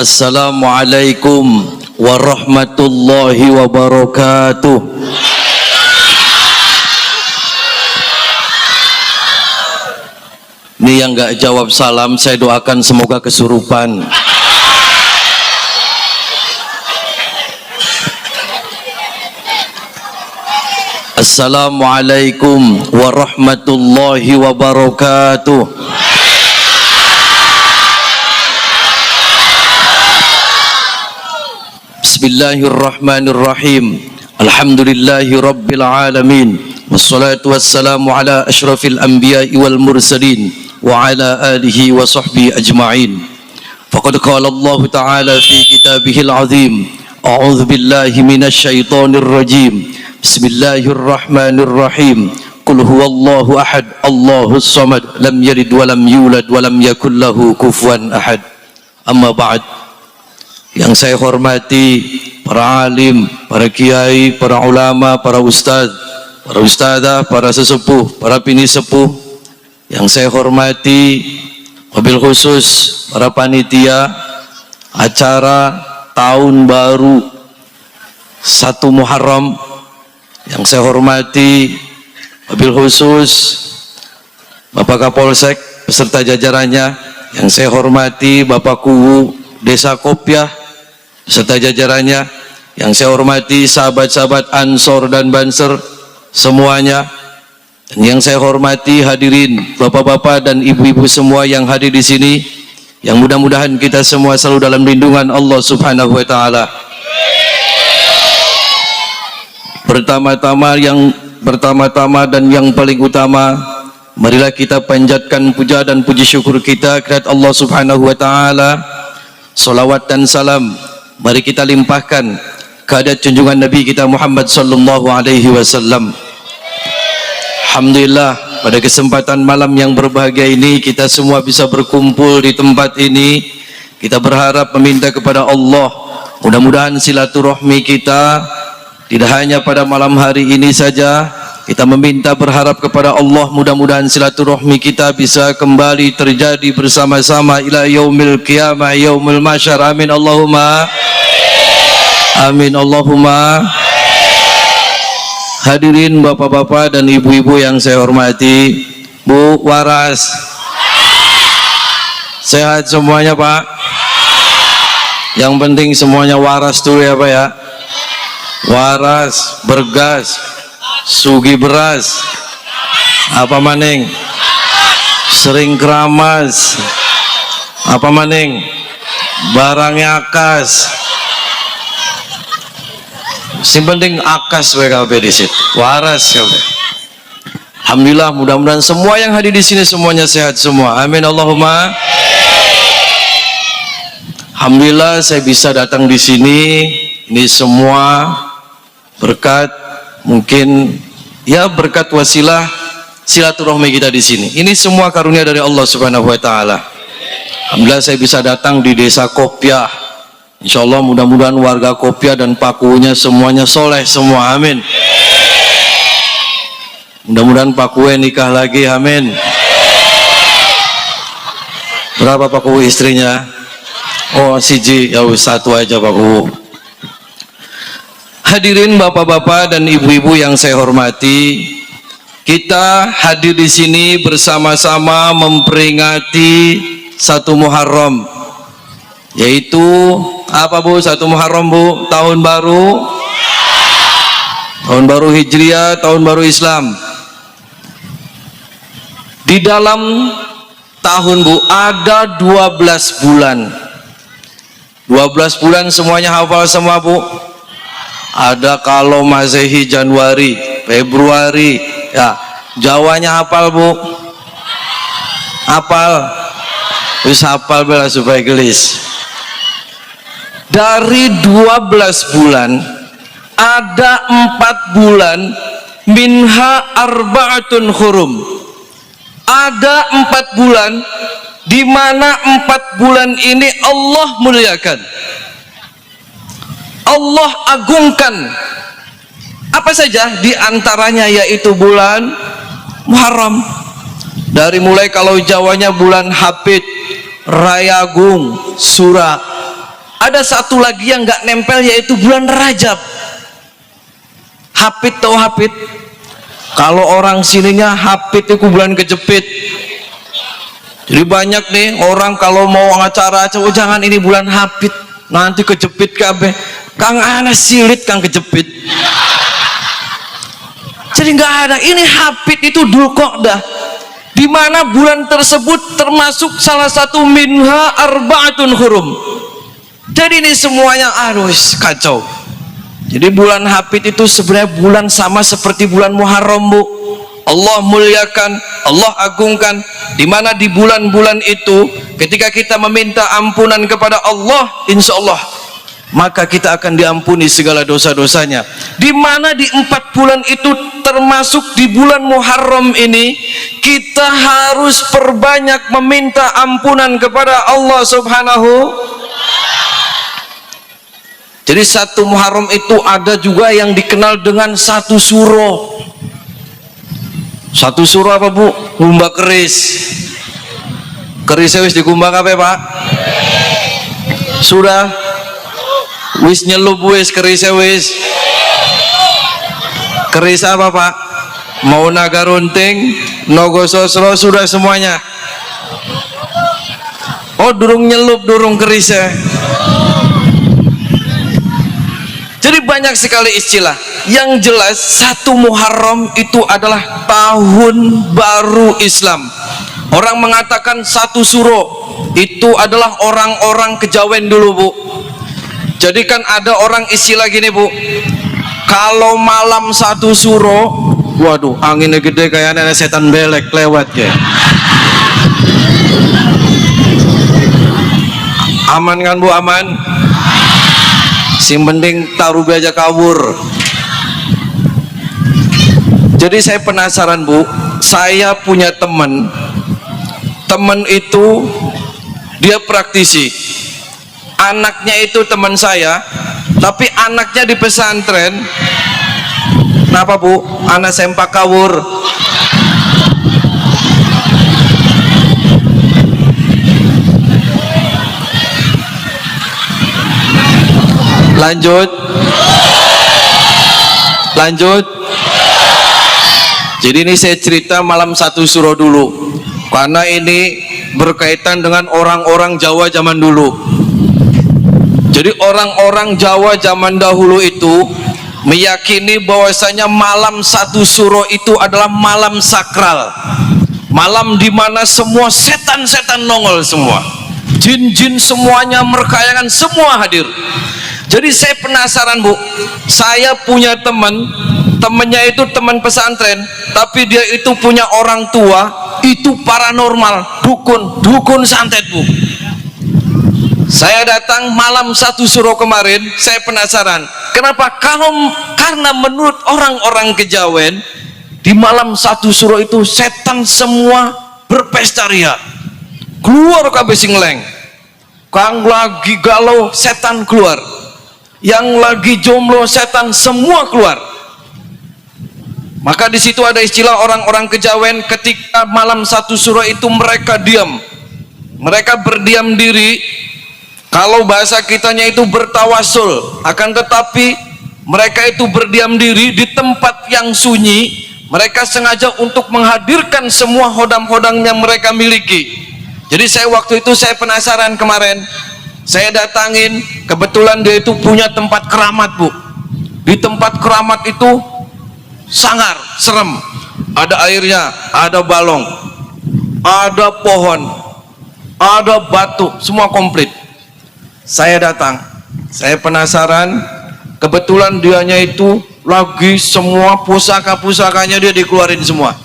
Assalamualaikum warahmatullahi wabarakatuh. Ini yang gak jawab salam saya doakan semoga kesurupan. Assalamualaikum warahmatullahi wabarakatuh. Bismillahirrahmanirrahim. Alhamdulillahi rabbil alamin. Wassalatu wassalamu ala ashrafil anbiya'i wal mursalin wa ala alihi wa sahbihi ajma'in. Faqad qala Allah ta'ala fi kitabihil azim. A'udzu billahi minasy syaithanir rajim. Bismillahirrahmanirrahim. Qul huwallahu ahad, Allahus samad, lam yalid wa lam yulad wa lam yakul lahu kufuwan ahad. Amma ba'd. Yang saya hormati para alim, para kiai, para ulama, para ustaz, para ustazah, para sesepuh, para bini sepuh. Yang saya hormati wabil khusus para panitia acara tahun baru 1 Muharram. Yang saya hormati wabil khusus Bapak Kapolsek beserta jajarannya. Yang saya hormati Bapak Kuwu Desa Kopiah beserta jajarannya. Yang saya hormati sahabat-sahabat Ansor dan Banser semuanya. Dan yang saya hormati hadirin bapak-bapak dan ibu-ibu semua yang hadir di sini, yang mudah-mudahan kita semua selalu dalam lindungan Allah Subhanahu wa taala. Pertama-tama dan yang paling utama, marilah kita panjatkan puja dan puji syukur kita kepada Allah Subhanahu wa taala. Salawat dan salam mari kita limpahkan kepada junjungan Nabi kita Muhammad sallallahu alaihi wasallam. Alhamdulillah, pada kesempatan malam yang berbahagia ini kita semua bisa berkumpul di tempat ini. Kita berharap meminta kepada Allah, mudah-mudahan silaturahmi kita tidak hanya pada malam hari ini saja. Kita meminta berharap kepada Allah, mudah-mudahan silaturahmi kita bisa kembali terjadi bersama-sama ila yaumil qiyamah, yaumil mahsyar. Amin Allahumma amin Allahumma. Hadirin bapak-bapak dan ibu-ibu yang saya hormati, Bu waras, sehat semuanya Pak? Yang penting semuanya waras dulu ya Pak ya. Waras, bergas, sugi beras, apa maning, sering keramas, apa maning, barangnya akas. Yang penting akas WKB di situ, waras KB. Alhamdulillah, mudah-mudahan semua yang hadir di sini semuanya sehat semua. Amin Allahumma. Alhamdulillah saya bisa datang di sini. Ini semua berkat, mungkin ya berkat wasilah silaturahmi kita di sini. Ini semua karunia dari Allah Subhanahu wa taala. Alhamdulillah saya bisa datang di Desa Kopiah. Insyaallah mudah-mudahan warga Kopiah dan Pakunya semuanya soleh semua. Amin. Mudah-mudahan Pakuwe nikah lagi. Amin. Berapa Pakuwe istrinya? Oh siji, ya satu aja Pakuwe. Hadirin bapak-bapak dan ibu-ibu yang saya hormati, kita hadir di sini bersama-sama memperingati 1 Muharram, yaitu apa Bu? 1 Muharram Bu, tahun baru Hijriah, tahun baru Islam. Di dalam tahun Bu ada 12 bulan. 12 bulan semuanya hafal semua Bu? Ada kalau Masehi Januari, Februari, ya Jawanya hafal Bu? Hafal? Wis hafal bela supaya gelis. Dari 12 bulan ada 4 bulan minha arba'atun hurum. Ada 4 bulan di mana 4 bulan ini Allah muliakan, Allah agungkan. Apa saja? Di antaranya yaitu bulan Muharram. Dari mulai kalau Jawanya bulan Hapit, Rayagung, Sura, Ada satu lagi yang nggak nempel, yaitu bulan Rajab. Hapit, tahu hapit? Kalau orang sininya hapit itu bulan kejepit. Jadi banyak nih orang kalau mau acara, oh jangan ini bulan hapit, nanti kejepit kabeh. Kang ana silit kang kejepit. Jadi nggak ada. Ini hapit itu Dzulqa'dah, di mana bulan tersebut termasuk salah satu minha arba'atun hurum. Jadi ini semuanya harus kacau. Jadi bulan hapit itu sebenarnya bulan sama seperti bulan Muharram, Bu. Allah muliakan, Allah agungkan, di mana di bulan-bulan itu ketika kita meminta ampunan kepada Allah, insya Allah maka kita akan diampuni segala dosa-dosanya. Di mana di 4 bulan itu termasuk di bulan Muharram ini kita harus perbanyak meminta ampunan kepada Allah Subhanahu. Jadi satu Muharram itu ada juga yang dikenal dengan satu suro. Satu suro apa, Bu? Ngumba keris. Kerisnya wis dikumbak apa, Pak? Sudah? Wis nyelup wis kerisnya wis. Keris apa, Pak? Mau naga runting, nogo sosro, sudah semuanya. Oh, durung nyelup, durung kerisnya. Jadi banyak sekali istilah. Yang jelas satu Muharram itu adalah tahun baru Islam. Orang mengatakan satu suro itu adalah orang-orang kejawen dulu, Bu. Jadi kan ada orang istilah gini, Bu. Kalau malam satu suro, waduh anginnya gede kayak nenek setan belek lewat ya. Aman kan, Bu? Aman. Yang penting taruh aja kabur. Jadi saya penasaran, Bu. Saya punya teman itu dia praktisi. Anaknya itu teman saya, tapi anaknya di pesantren. Kenapa, Bu? Anak sempak kawur. Lanjut. Jadi ini saya cerita malam satu suro dulu, karena ini berkaitan dengan orang-orang Jawa zaman dulu. Jadi orang-orang Jawa zaman dahulu itu meyakini bahwasanya malam satu suro itu adalah malam sakral, malam dimana semua setan-setan nongol semua, jin-jin semuanya, merkayangan semua hadir. Jadi saya penasaran, Bu. Saya punya temennya itu teman pesantren, tapi dia itu punya orang tua itu paranormal, dukun santet, Bu. Saya datang malam satu suro kemarin, saya penasaran. Kenapa? Karena menurut orang-orang kejawen, di malam satu suro itu setan semua berpesta ria. Keluar kabeh sing leng. Kang lagi galau, setan keluar. Yang lagi jomblo, setan semua keluar. Maka di situ ada istilah orang-orang kejawen, ketika malam satu suro itu mereka diam. Mereka berdiam diri. Kalau bahasa kitanya itu bertawasul. Akan tetapi mereka itu berdiam diri di tempat yang sunyi. Mereka sengaja untuk menghadirkan semua hodam-hodam yang mereka miliki. Jadi waktu itu saya penasaran kemarin. Saya datangin, kebetulan dia itu punya tempat keramat, Bu. Di tempat keramat itu sangar, serem. Ada airnya, ada balong, ada pohon, ada batu, semua komplit. Saya datang, saya penasaran. Kebetulan dianya itu lagi semua pusaka-pusakanya dia dikeluarin semua.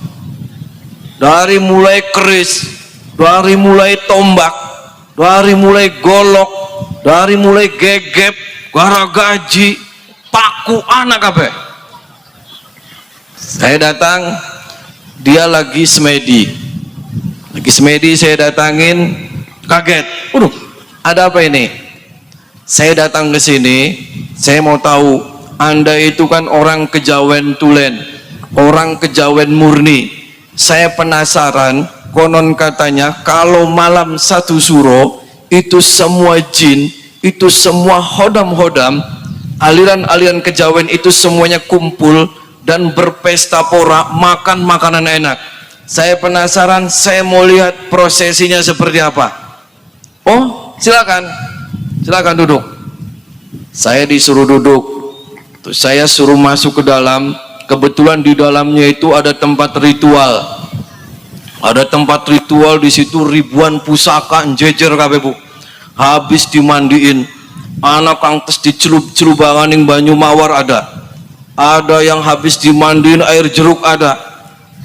Dari mulai keris, dari mulai tombak, dari mulai golok, dari mulai gegep, garagaji, paku, anak kabeh. Saya datang, dia lagi semedi. Saya datangin, kaget. Waduh, ada apa ini? Saya datang ke sini, saya mau tahu, Anda itu kan orang kejawen tulen, orang kejawen murni. Saya penasaran. Konon katanya kalau malam satu suro itu semua jin itu semua hodam-hodam, aliran-aliran kejawen itu semuanya kumpul dan berpesta pora, makan makanan enak. Saya penasaran, saya mau lihat prosesinya seperti apa. Oh, silakan duduk. Saya disuruh duduk, terus saya suruh masuk ke dalam. Kebetulan di dalamnya itu ada tempat ritual. Ada tempat ritual di situ, ribuan pusaka jejer kabeh, Bu. Habis dimandiin, anak kang tes dicelup-celubanganing banyu mawar ada. Ada yang habis dimandiin air jeruk ada.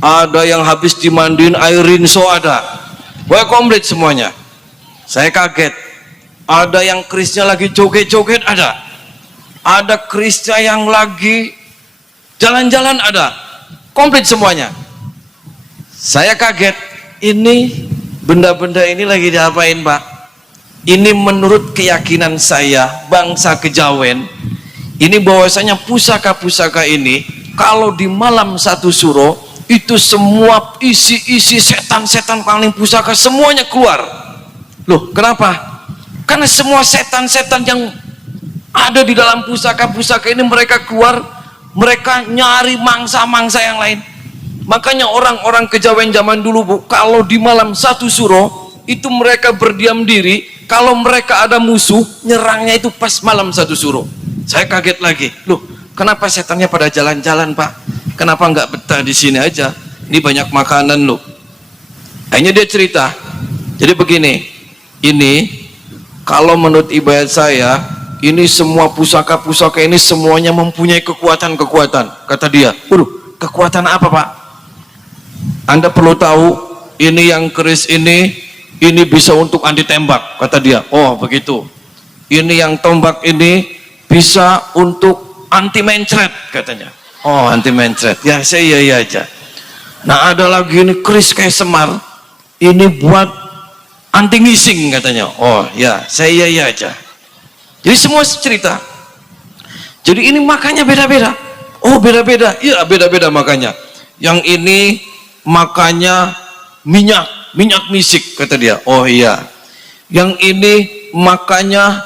Ada yang habis dimandiin air rinso ada. Wah, komplit semuanya. Saya kaget. Ada yang kerisnya lagi joget-joget ada. Ada kerisnya yang lagi jalan-jalan ada. Komplit semuanya. Saya kaget. Ini benda-benda ini lagi diapain, Pak? Ini menurut keyakinan saya, bangsa Kejawen, ini bahwasanya pusaka-pusaka ini kalau di malam satu suro itu semua isi-isi setan-setan paling pusaka semuanya keluar. Loh, kenapa? Karena semua setan-setan yang ada di dalam pusaka-pusaka ini mereka keluar, mereka nyari mangsa-mangsa yang lain. Makanya orang-orang Kejawen zaman dulu, Bu, kalau di malam satu suro itu mereka berdiam diri. Kalau mereka ada musuh, nyerangnya itu pas malam satu suro. Saya kaget lagi. Loh, kenapa setannya pada jalan-jalan, Pak? Kenapa nggak betah di sini aja? Ini banyak makanan loh. Akhirnya dia cerita. Jadi begini, ini kalau menurut ibadat saya, ini semua pusaka-pusaka ini semuanya mempunyai kekuatan-kekuatan. Kata dia, waduh, kekuatan apa, Pak? Anda perlu tahu, ini yang keris ini bisa untuk anti tembak, kata dia. Oh, begitu. Ini yang tombak ini bisa untuk anti mencret, katanya. Oh, anti mencret. Ya, saya iya aja. Nah, ada lagi ini keris kayak semar. Ini buat anti ngising, katanya. Oh, ya, saya iya aja. Jadi semua cerita. Jadi ini makanya beda-beda. Oh, beda-beda. Iya, beda-beda makanya. Yang ini makanya minyak misik, kata dia. Oh iya. Yang ini makanya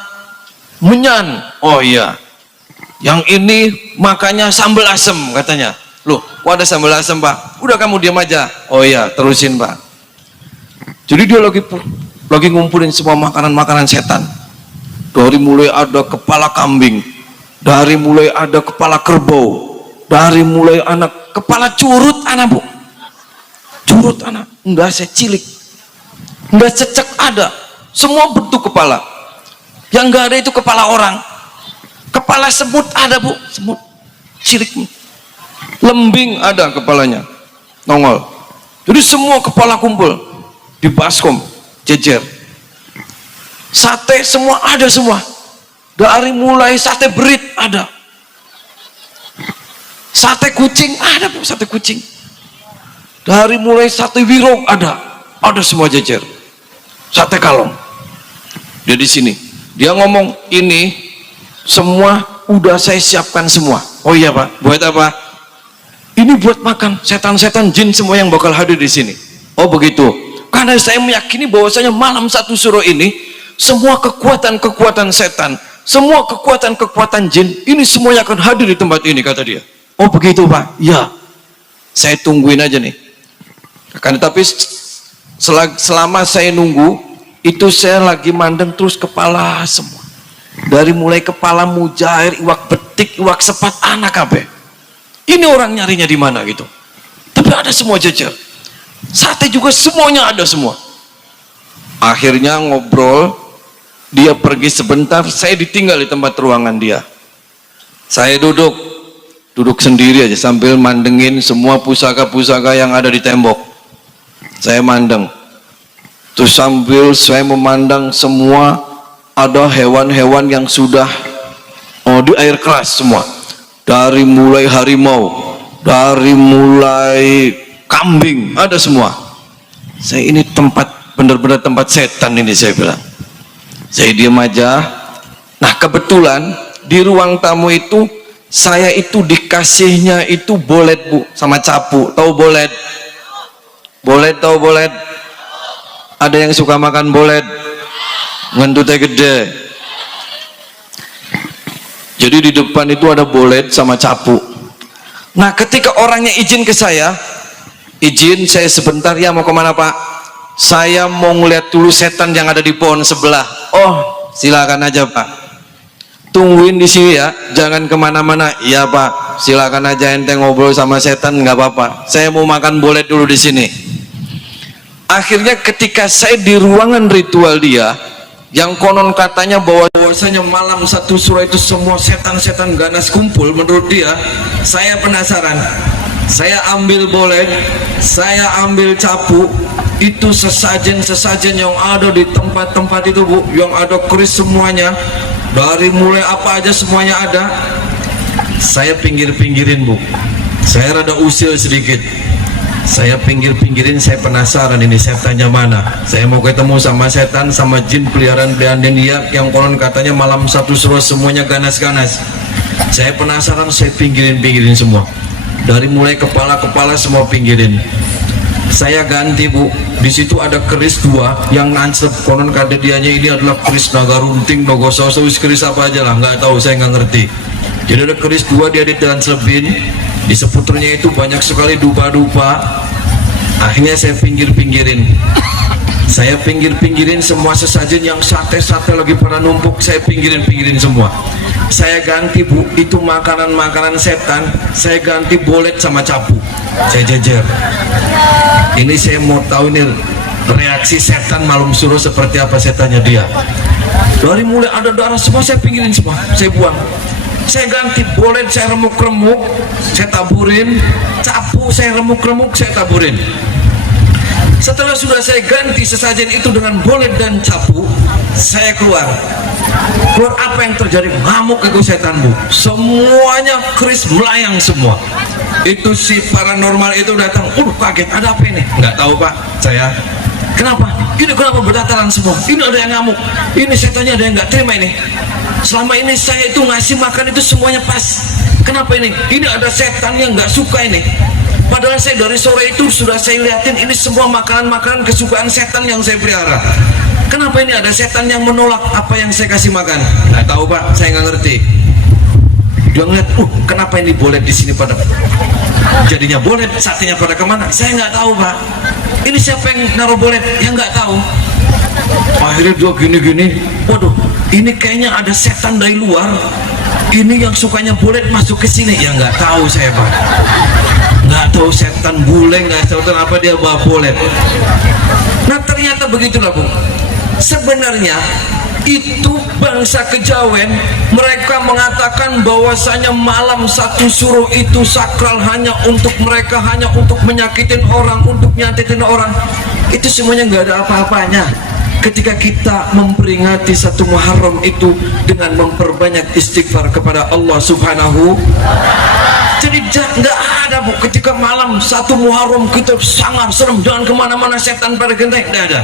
menyan. Oh iya. Yang ini makanya sambal asem, katanya. Loh, kok ada sambal asem, Pak? Udah, kamu diam aja. Oh iya, terusin, Pak. Jadi dia lagi ngumpulin semua makanan-makanan setan. Dari mulai ada kepala kambing, dari mulai ada kepala kerbau, dari mulai anak kepala curut, anak, Bu. Curut anak, enggak saya cilik, enggak cecek ada, semua bentuk kepala. Yang enggak ada itu kepala orang. Kepala semut ada, Bu, semut cilik. Lembing ada kepalanya, nongol. Jadi semua kepala kumpul di baskom, jejer. Sate semua ada semua. Dari mulai sate berit ada. Sate kucing ada, Bu, sate kucing. Dari mulai sate wirong ada semua jejer. Sate kalong. Dia di sini. Dia ngomong, ini semua udah saya siapkan semua. Oh iya, Pak. Buat apa? Ini buat makan setan-setan jin semua yang bakal hadir di sini. Oh begitu. Karena saya meyakini bahwasanya malam satu suro ini semua kekuatan-kekuatan setan, semua kekuatan-kekuatan jin ini semuanya akan hadir di tempat ini, kata dia. Oh begitu, Pak. Ya. Saya tungguin aja nih. Kan, tapi selama saya nunggu itu saya lagi mandeng terus kepala semua, dari mulai kepala mujair, iwak betik, iwak sepat, anak kabeh. Ini orang nyarinya di mana gitu, tapi ada semua jejer. Sate juga semuanya ada semua. Akhirnya ngobrol, dia pergi sebentar, saya ditinggal di tempat ruangan dia. Saya duduk sendiri aja sambil mandengin semua pusaka-pusaka yang ada di tembok. Saya mandang, terus sambil saya memandang semua ada hewan-hewan yang sudah di air keras semua. Dari mulai harimau, dari mulai kambing, ada semua. Saya ini tempat, benar-benar tempat setan ini, saya bilang. Saya diam aja. Nah, kebetulan di ruang tamu itu saya itu dikasihnya itu bolet, Bu, sama capu. Tahu bolet? Bolet, tahu bolet? Ada yang suka makan bolet? Ngentutnya gede. Jadi di depan itu ada bolet sama capu. Nah ketika orangnya izin ke saya, izin saya sebentar ya, mau kemana Pak? Saya mau ngeliat dulu setan yang ada di pohon sebelah. Oh silakan aja Pak, tungguin di sini ya, jangan kemana-mana. Iya Pak, silakan aja ente ngobrol sama setan, nggak apa-apa, saya mau makan bolet dulu di sini. Akhirnya ketika saya di ruangan ritual dia, yang konon katanya bahwasanya malam satu suro itu semua setan-setan ganas kumpul, menurut dia, saya penasaran. Saya ambil bolet, saya ambil capu, itu sesajen-sesajen yang ada di tempat-tempat itu Bu, yang ada keris semuanya, dari mulai apa aja semuanya ada. Saya pinggir-pinggirin Bu, saya rada usil sedikit, saya pinggir-pinggirin, saya penasaran ini setannya mana. Saya mau ketemu sama setan, sama jin peliharaan dia yang konon katanya malam satu suro semuanya ganas-ganas. Saya penasaran, saya pinggirin semua, dari mulai kepala-kepala semua pinggirin. Saya ganti Bu, di situ ada keris dua yang nancep, konon kata dianya ini adalah keris naga runting, nogososo, keris apa aja lah, nggak tahu, saya nggak ngerti. Jadi ada keris dua, dia ditancepin, di seputarnya itu banyak sekali dupa-dupa. Akhirnya saya pinggir-pinggirin, saya pinggir-pinggirin semua sesajen yang sate-sate lagi pada numpuk, saya pinggirin semua. Saya ganti Bu, itu makanan-makanan setan, saya ganti bolet sama capu, saya jejer. Ini saya mau tahu ini reaksi setan malam suruh seperti apa setannya dia. Dari mulai ada darah semua saya pinggirin semua, saya buang. Saya ganti bolet, saya remuk-remuk, saya taburin, capu saya remuk-remuk, saya taburin. Setelah sudah saya ganti sesajen itu dengan bolet dan capu, saya keluar apa yang terjadi? Ngamuk itu setan Bu, semuanya keris melayang semua. Itu si paranormal itu datang, kaget, ada apa ini? Nggak tahu Pak, saya. Kenapa? Ini kenapa berdataran semua? Ini ada yang ngamuk, ini setannya ada yang nggak terima ini. Selama ini saya itu ngasih makan itu semuanya pas, kenapa ini? Ini ada setan yang nggak suka ini. Padahal saya dari sore itu sudah saya lihatin ini semua makanan-makanan kesukaan setan yang saya pelihara. Kenapa ini ada setan yang menolak apa yang saya kasih makan? Nggak tahu Pak, saya nggak ngerti. Dia ngeliat, kenapa ini bolet di sini pada jadinya bolet, satenya pada kemana? Saya nggak tahu Pak. Ini siapa yang naruh bolet? Ya nggak tahu. Akhirnya dia gini-gini, waduh, ini kayaknya ada setan dari luar. Ini yang sukanya bolet masuk ke sini. Ya nggak tahu saya Pak. Nggak tahu setan bule, nggak tahu kenapa dia bawa bolet. Nah ternyata begitulah Bu. Sebenarnya itu bangsa Kejawen, mereka mengatakan bahwasanya malam satu suro itu sakral hanya untuk mereka, hanya untuk menyakitin orang, untuk nyakitin orang. Itu semuanya nggak ada apa-apanya ketika kita memperingati satu Muharram itu dengan memperbanyak istighfar kepada Allah Subhanahu. Jadi nggak ada Bu, ketika malam satu Muharram kita sangat serem, jangan kemana-mana setan pada genteng, nggak ada.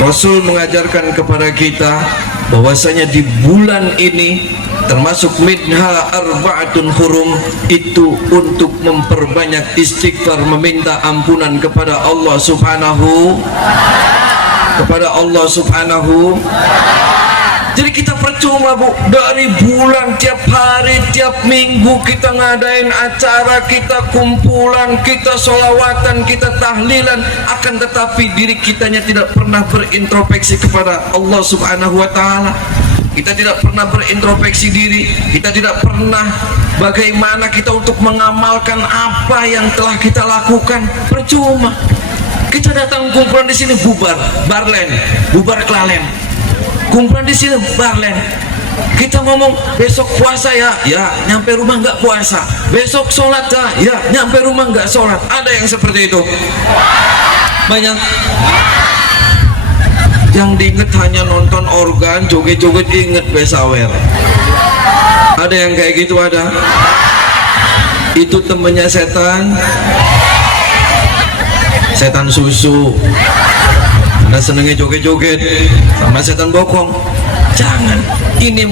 Rasul mengajarkan kepada kita bahwasanya di bulan ini termasuk minha arba'atun hurum, itu untuk memperbanyak istighfar, meminta ampunan kepada Allah Subhanahu, Jadi kita percuma Bu, dari bulan tiap hari, tiap minggu kita ngadain acara, kita kumpulan, kita sholawatan, kita tahlilan, akan tetapi diri kitanya tidak pernah berintrospeksi kepada Allah Subhanahu wa Ta'ala. Kita tidak pernah berintrospeksi diri, kita tidak pernah bagaimana kita untuk mengamalkan apa yang telah kita lakukan. Percuma. Kita datang kumpulan di sini bubar, barlen, bubar kelalen. Kumpulan di sini barlen. Kita ngomong besok puasa ya, nyampe rumah nggak puasa. Besok sholat ya, nyampe rumah nggak sholat. Ada yang seperti itu. Banyak. Yang diinget hanya nonton organ, joget-joget, inget besawer. Ada yang kayak gitu, ada. Itu temennya setan. Setan susu. Anda senengnya joget-joget sama setan bokong. Jangan, ini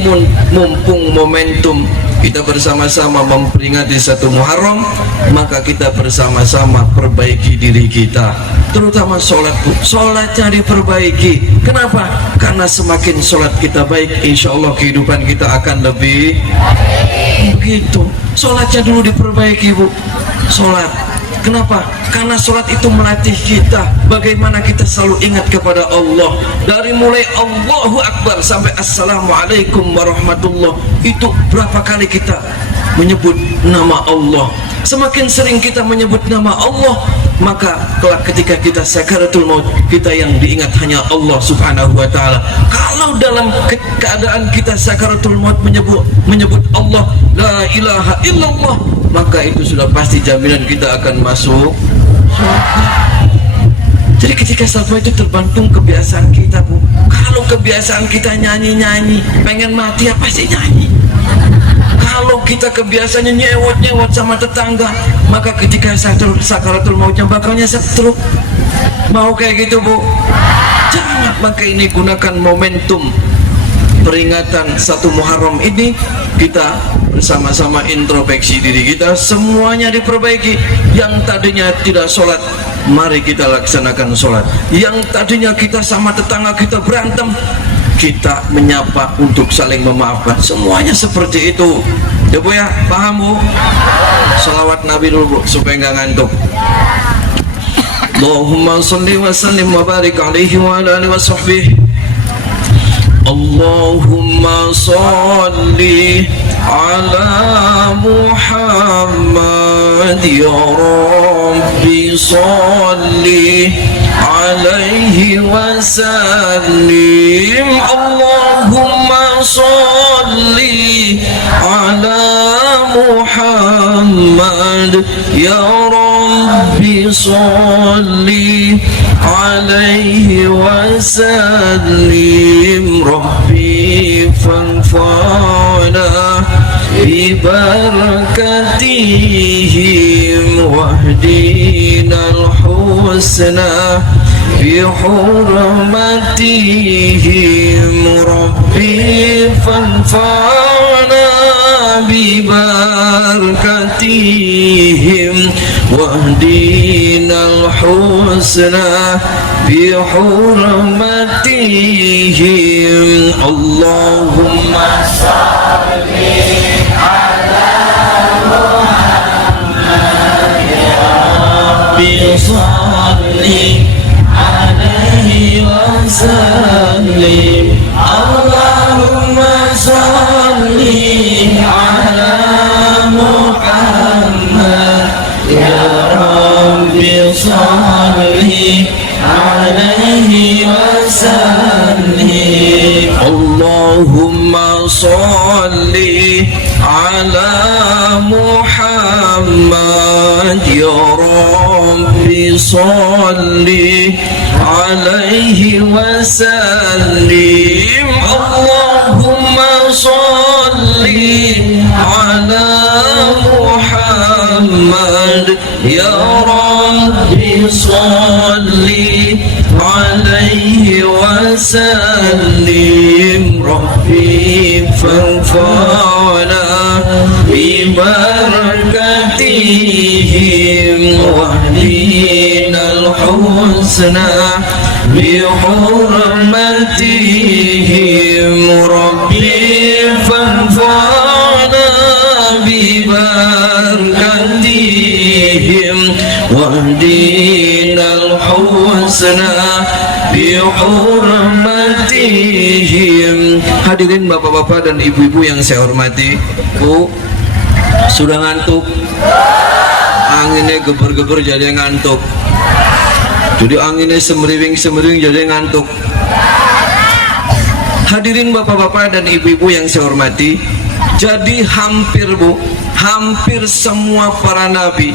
mumpung momentum kita bersama-sama memperingati 1 Muharram, maka kita bersama-sama perbaiki diri kita, terutama sholat. Sholatnya diperbaiki. Kenapa? Karena semakin sholat kita baik, insya Allah kehidupan kita akan lebih begitu. Sholatnya dulu diperbaiki, Bu. Sholat. Kenapa? Karena sholat itu melatih kita bagaimana kita selalu ingat kepada Allah. Dari mulai Allahu Akbar sampai Assalamualaikum warahmatullah, itu berapa kali kita menyebut nama Allah. Semakin sering kita menyebut nama Allah, maka kelak ketika kita sakaratul maut, kita yang diingat hanya Allah subhanahu wa ta'ala. Kalau dalam keadaan kita sakaratul maut menyebut Allah, la ilaha illallah, maka itu sudah pasti jaminan kita akan masuk surga. Jadi ketika semua itu tergantung kebiasaan kita, Bu. Kalau kebiasaan kita nyanyi-nyanyi, pengen mati ya pasti nyanyi. Kalau kita kebiasaannya nyewot-nyewot sama tetangga, maka ketika sakaratul mautnya bakalnya stroke. Mau kayak gitu, Bu? Jangan. Maka ini gunakan momentum peringatan 1 Muharram ini, kita bersama-sama introspeksi diri kita, semuanya diperbaiki. Yang tadinya tidak sholat, mari kita laksanakan sholat. Yang tadinya kita sama tetangga kita berantem, kita menyapa untuk saling memaafkan. Semuanya seperti itu ya, Bu ya. Paham, Bu? Salawat Nabi dulu, Bu, supaya nggak ngantuk. Allahumma salli wa sallim wa barik alaihi wa ala alihi wa sahbihi. Allahumma salli ala Muhammad ya Rabbi, salli alaihi wasallim. Allahumma salli ala Muhammad ya Rabbi, salli alaihi wasallim. Rabbi fanfa'na bibarakatihim wahdina al-husna bihurmatihim. Rabbi fanfa'na bibarakatihim wahdina al-husna bihurmatihim. Allahumma salli ala Muhammad ya Rabbi, salli alaihi wasallim. Allahumma salli ala Muhammad ya Rabbi, salli alaihi wasallim. Allahumma salli ala Muhammad ya Rabbi, salli alaihi wasallim. Allahumma salli ala Muhammad ya Rabbi, salli alaihi wasallim. Rabbi fanfa'na bibarakatihim wahdina al-husna bihurmatihim. Rabbi fanfa'na bibarakatihim wahdina al-husna bihurmatihim. Hadirin bapak-bapak dan ibu-ibu yang saya hormati, Bu, sudah ngantuk? Anginnya geber-geber jadi ngantuk. Jadi anginnya semeriwing-semeriwing jadi ngantuk. Hadirin bapak-bapak dan ibu-ibu yang saya hormati, jadi hampir, Bu, hampir semua para nabi,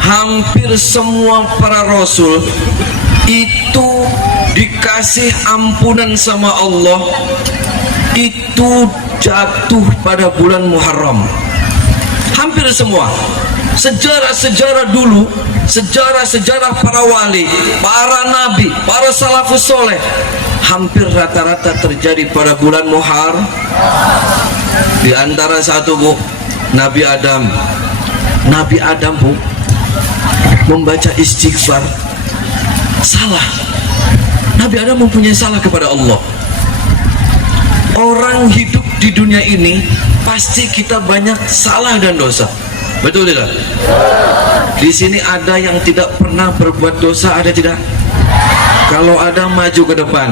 hampir semua para rasul itu dikasih ampunan sama Allah, itu jatuh pada bulan Muharram. Hampir semua. Sejarah-sejarah dulu, sejarah-sejarah para wali, para nabi, para salafus soleh, hampir rata-rata terjadi pada bulan Muharram. Di antara satu, Bu, Nabi Adam Bu membaca istighfar, salah. Nabi Adam mempunyai salah kepada Allah. Orang hidup di dunia ini pasti kita banyak salah dan dosa, betul tidak? Di sini ada yang tidak pernah berbuat dosa, ada tidak? Kalau ada, maju ke depan.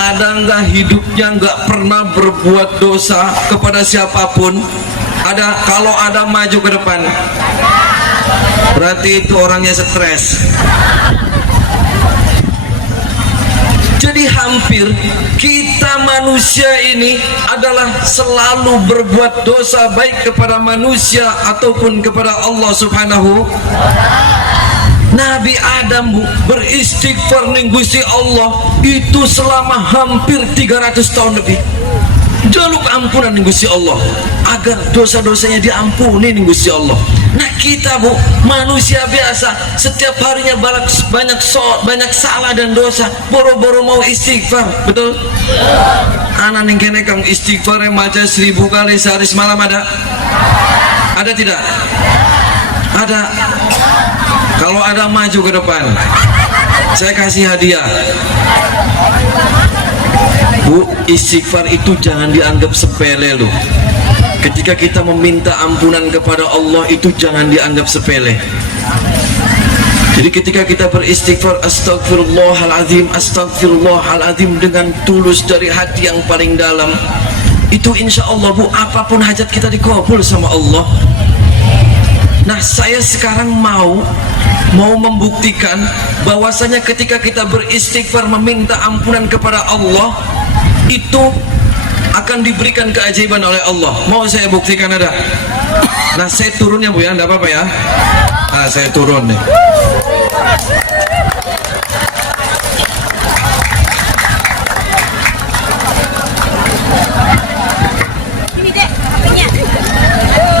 Ada nggak hidupnya nggak pernah berbuat dosa kepada siapapun? Ada. Kalau ada, maju ke depan. Berarti itu orangnya stres. Jadi hampir kita manusia ini adalah selalu berbuat dosa, baik kepada manusia ataupun kepada Allah Subhanahu. Nabi Adam, Bu, beristighfar ning Gusti Allah itu selama hampir 300 tahun lebih. Jaluk ampunan ning Gusti Allah agar dosa-dosanya diampuni ning Gusti Allah. Nah kita, Bu, manusia biasa, setiap harinya banyak salah dan dosa, boro-boro mau istighfar, betul? Anak ning kene kang istighfar maca 1000 kali sehari semalam ada? Ada tidak? Ada. Kalau ada, maju ke depan. Saya kasih hadiah. Bu, istighfar itu jangan dianggap sepele loh. Ketika kita meminta ampunan kepada Allah itu jangan dianggap sepele. Jadi ketika kita beristighfar, astagfirullahaladzim, astagfirullahaladzim, dengan tulus dari hati yang paling dalam, itu insya Allah, Bu, apapun hajat kita dikabul sama Allah. Nah, saya sekarang mau membuktikan bahwasanya ketika kita beristighfar meminta ampunan kepada Allah itu akan diberikan keajaiban oleh Allah. Mau saya buktikan, ada? Nah, saya turun ya, Bu, ya, enggak apa-apa ya. Nah, saya turun nih.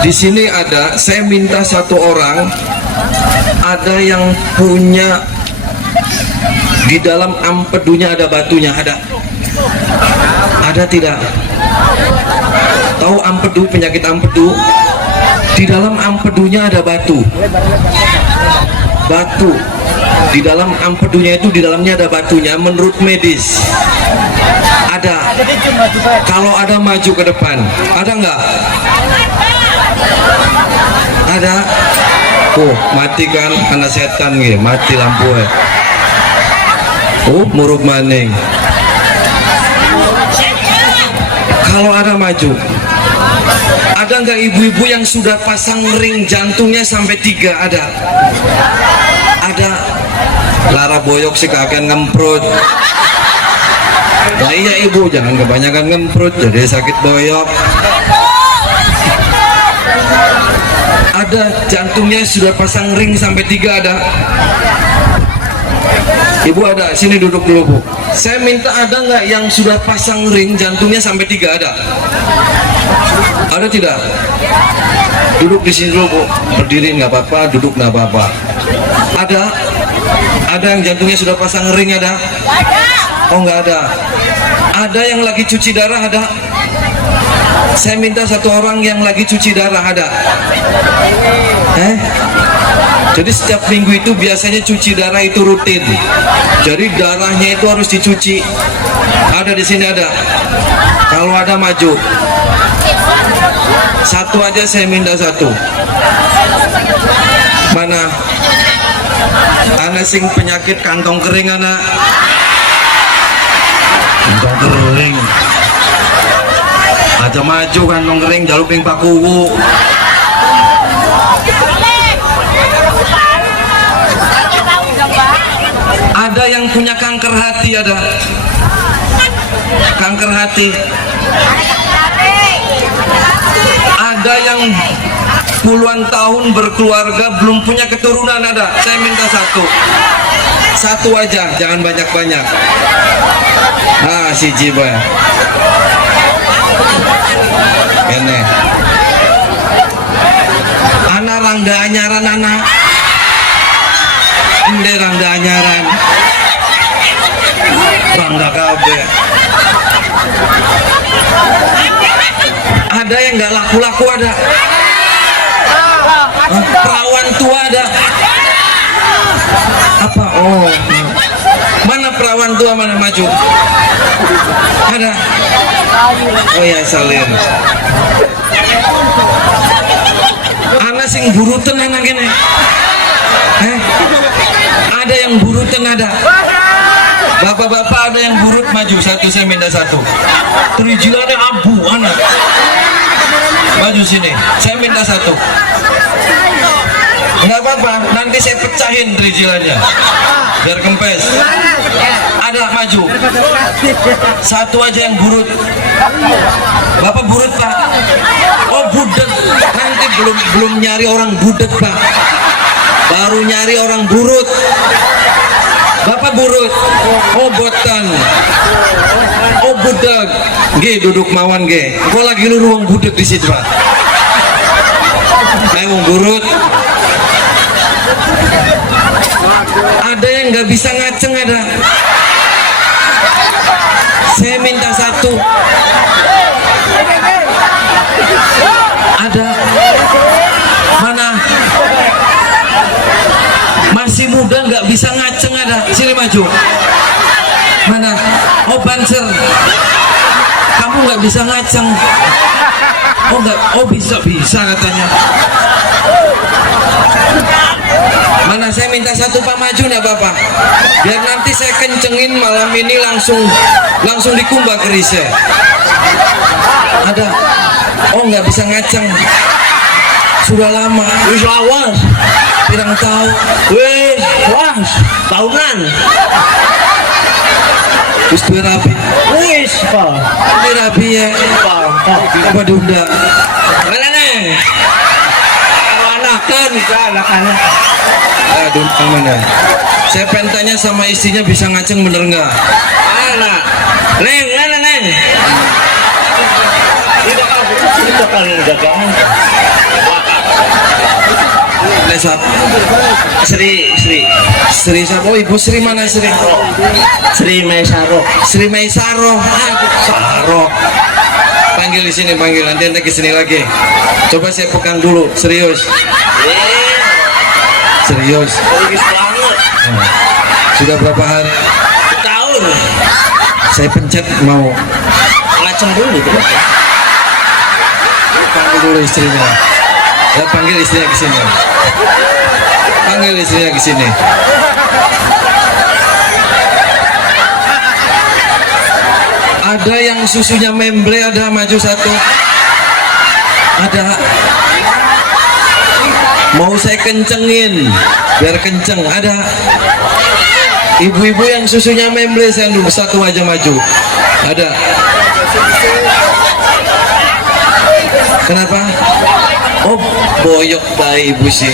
Di sini ada, saya minta satu orang, ada yang punya di dalam empedunya ada batunya, ada? Ada tidak? Tahu empedu, penyakit empedu? Di dalam empedunya ada batu. Batu. Di dalam empedunya itu, di dalamnya ada batunya, menurut medis. Ada. Kalau ada, maju ke depan. Ada nggak? Ada. Oh, mati kan karena setan gitu, mati lampu ya. Oh, muruk maning. Kalau ada, maju. Ada nggak ibu-ibu yang sudah pasang ring jantungnya sampai 3? Ada. Ada. Lara boyok sih kakek ngemprut. Nah iya ibu, jangan kebanyakan ngemprut jadi sakit boyok. Ada jantungnya sudah pasang ring sampai 3, ada? Ibu ada? Sini duduk dulu, Bu. Saya minta, ada nggak yang sudah pasang ring jantungnya sampai 3? Ada? Ada tidak? Duduk di sini dulu, Bu. Berdiri nggak apa-apa, duduk nggak apa-apa. Ada? Ada yang jantungnya sudah pasang ring, ada? Oh, nggak ada. Ada yang lagi cuci darah, ada? Saya minta satu orang yang lagi cuci darah, ada? Jadi setiap minggu itu biasanya cuci darah itu rutin. Jadi darahnya itu harus dicuci. Ada di sini, ada? Kalau ada, maju. Satu aja saya minta, satu. Mana? Anak sing penyakit kantong kering, anak. Kantong kering. Aja maju kantong kering, jaluk ping pakuwu. Ada yang punya kanker hati, ada? Kanker hati. Ada yang puluhan tahun berkeluarga belum punya keturunan, ada? Saya minta satu. Satu aja, jangan banyak-banyak. Nah, si Jiba. Ini. Anak rangga anyaran anak. ende rangga anyaran rangga kabeh. Ada yang nggak laku-laku ada. Perawan tua ada. Apa? Oh, mana perawan tua, mana maju? Ada. Oh ya, salir. Anak sing burutan anak ini. Ada yang burutan ada. Bapak-bapak ada yang burut maju satu, saya minta satu. Terijilannya abu anak. Maju sini, saya minta satu. Enggak apa-apa, nanti saya pecahin terijilannya biar kempes. Ada maju. Satu aja yang burut. Bapak burut, Pak. Oh, budet. Nanti belum nyari orang budet, Pak. Baru nyari orang burut. Bapak burut. Oh, botan. Oh, budak. Ge duduk mawan ge. Kok lagi lu ruang budak di situ, Pak? Ayo burut. Ada yang nggak bisa ngaceng ada. Saya minta satu. Ada. Mana? Masih muda nggak bisa ngaceng ada. Sini maju. Mana? Oh, banser. Kamu nggak bisa ngaceng. Oh nggak. Oh bisa katanya. Mana, saya minta satu Pak, maju nggak Bapak? Biar nanti saya kencengin malam ini langsung dikumbah kerisnya. Ada. Oh nggak bisa ngaceng. Sudah lama. Wis lawas. Pirang tahu. Wis wah tahunan. Wis tuh rapi. Wis Pak. Ini rapi ya. Apa dunda? Mana nih? Anak-anak. Aduh, mana? Saya pengen tanya sama istrinya bisa ngaceng bener nggak? Anak, neng, mana neng? Itu kan dagang. Lesap. Sri siapa? Oh, Ibu Sri mana Sri? Sri Maisaro. Sri Maisaro. Saro. Panggil di sini, panggil. Nanti ke sini lagi. Coba saya pegang dulu, serius. Serius. Sudah berapa hari? Tahun. Saya pencet mau ngaceng dulu. Panggil dulu istrinya. Ya, panggil istrinya ke sini. Panggil istrinya ke sini. Ada yang susunya memble, ada maju satu. Ada. Mau saya kencengin biar kenceng. Ada. Ibu-ibu yang susunya memble, saya dulu satu aja maju. Ada. Kenapa? Oh, boyok bayi ibu sih.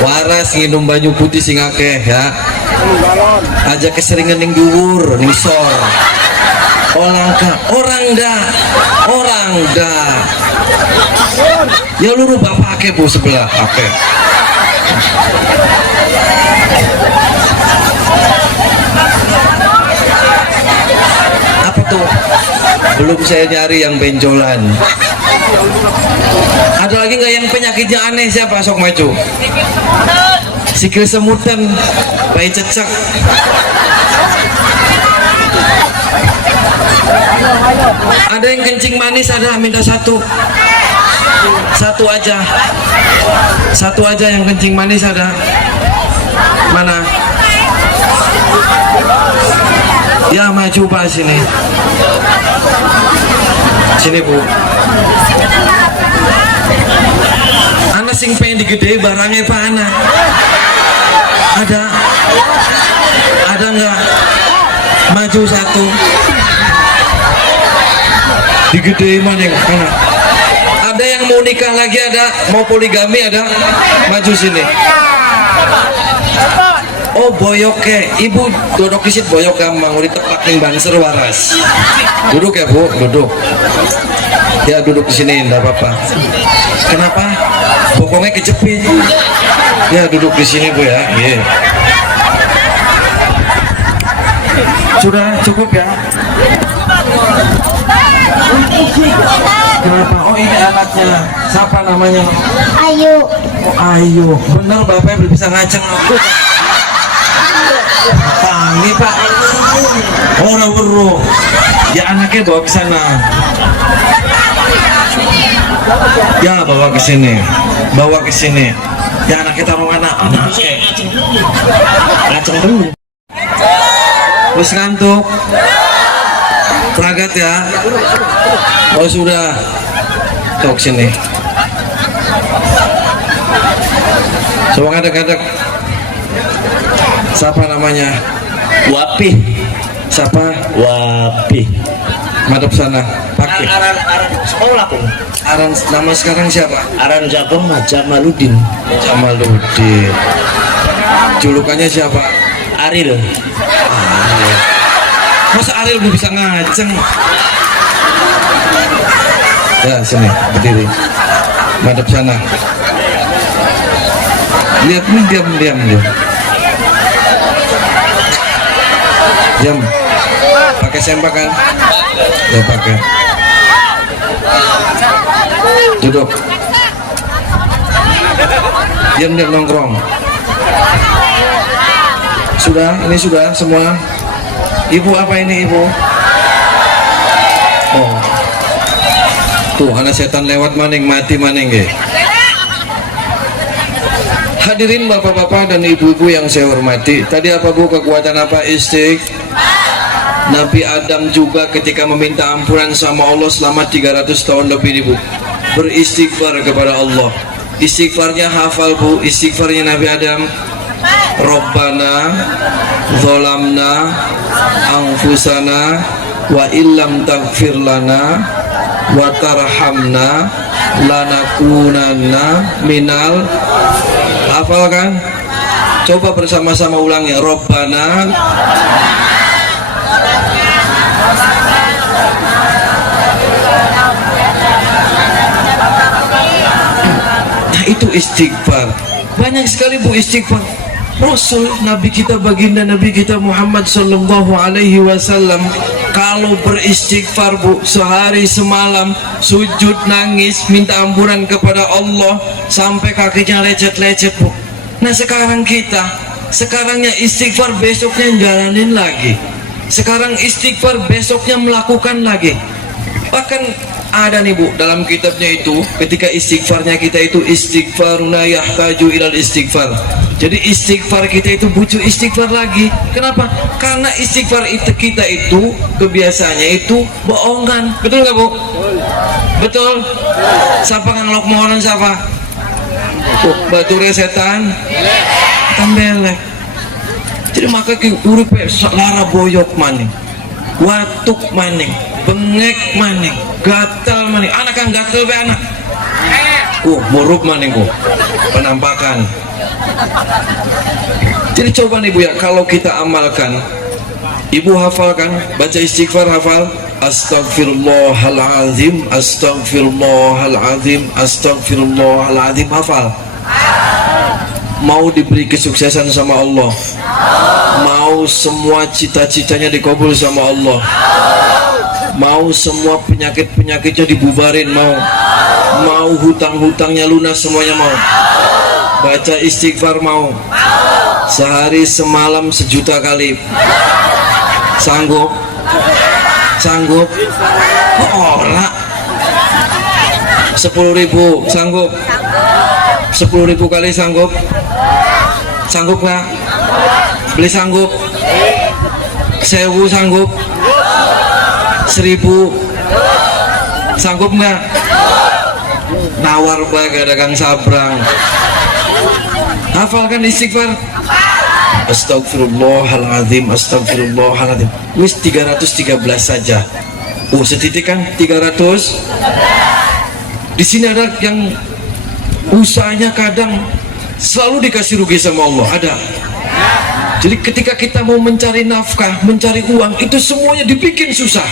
Waras nginum banyu putih sing akeh ya. Aja keseringan ning dhuwur, ning sor. Orang dah. Ya luru bapak ake bu sebelah ake. Apa tuh? Belum saya nyari yang benjolan. Ada lagi nggak yang penyakitnya aneh? Siapa? Sok maju. Sikil semutan, bayi cecak. Ada yang kencing manis, ada, minta satu. Satu aja yang kencing manis ada. Mana? Ya maju Pak sini. Sini Bu. Anak sing pengen digede barangnya Pak anak. Ada nggak? Maju satu. Digede mana yang anak? Ada yang mau nikah lagi, ada mau poligami, ada maju sini. Oh boyoke, ibu duduk di situ boyok gampang, udah tepak ning banser waras. Duduk ya Bu, duduk. Ya duduk di sini, enggak apa-apa. Kenapa? Pokoknya kejepit. Ya duduk di sini Bu ya. Iya. Sudah cukup ya. Kenapa? Oh ini anaknya. Siapa namanya? Ayu. Oh Ayu. Bener Bapak belum bisa ngaceng. Tangi Pak. Orang weru. Ya anaknya bawa ke sana. Ya bawa ke sini. Bawa ke sini. Ya anaknya taruh anak. Ngaceng dulu. Terus ngantuk. Teragat ya. Oh sudah. Tok sini. Coba ngadek-ngadek. Siapa namanya? Wapi. Siapa? Wapi. Madep sana. Pakai. Aran sekolah pun. Aran nama sekarang siapa? Aran Jabong Jamaludin. Jamaludin. Julukannya siapa? Aril. Masa Ariel belum bisa ngaceng? Ya sini berdiri. Madep sana. Lihat nih diam. Diam. Pakai sempak kan? Ya pakai. Duduk. Diam nongkrong. Sudah, ini sudah semua. Ibu apa ini ibu? Oh, tuh anak setan lewat maning mati maning ya. Hadirin bapak-bapak dan ibu-ibu yang saya hormati. Tadi apa Bu kekuatan apa Nabi Adam juga ketika meminta ampunan sama Allah selama 300 tahun lebih nih Bu, beristighfar kepada Allah. Istighfarnya hafal Bu, istighfarnya Nabi Adam. Rabbana zalamna anfusana wa illam taghfir lana wa tarhamna lanakunanna minal. Hafal kan? Coba bersama-sama ulangi. Rabbana nah itu istighfar. Banyak sekali Bu istighfar. Rasul Nabi kita baginda Nabi kita Muhammad sallallahu alaihi wasallam kalau beristighfar Bu sehari semalam sujud nangis minta ampunan kepada Allah sampai kakinya lecet-lecet Bu. Nah sekarang sekarangnya istighfar besoknya jalanin lagi, sekarang istighfar besoknya melakukan lagi. Bahkan ada nih Bu dalam kitabnya itu ketika istighfarnya kita itu istighfaruna yahtaju ilal istighfar. Jadi istighfar kita itu butuh istighfar lagi. Kenapa? Karena istighfar itu kita itu kebiasaannya itu bohongan. Betul nggak Bu? Betul. Siapa ngelok mohonan siapa? Bature setan. Tambelek. Jadi maka uripe lara boyok maning, watuk maning, bengek maning, gatal maning. Anak kan gatal be anak. Murup maning penampakan. Jadi coba nih Bu ya, kalau kita amalkan, Ibu hafalkan, baca istighfar hafal. Astagfirullahaladzim, astagfirullahaladzim, astagfirullahaladzim, hafal. Mau diberi kesuksesan sama Allah, mau semua cita-citanya dikabul sama Allah, mau semua penyakit-penyakitnya dibubarin, mau hutang-hutangnya lunas semuanya, mau baca istighfar, mau sehari semalam 1 juta kali. Sanggup? Sanggup? Kok ora? 10.000 sanggup? 10.000 kali sanggup? Sanggup nggak? Beli sanggup? 1.000 sanggup? 1.000 sanggup nggak? Nawar baga dagang sabrang. Hafalkan istighfar. Astagfirullahaladzim, astagfirullahaladzim. Wis 313 saja. Setitik kan 300. Di sini ada yang usahanya kadang selalu dikasih rugi sama Allah, ada. Jadi ketika kita mau mencari nafkah, mencari uang, itu semuanya dibikin susah.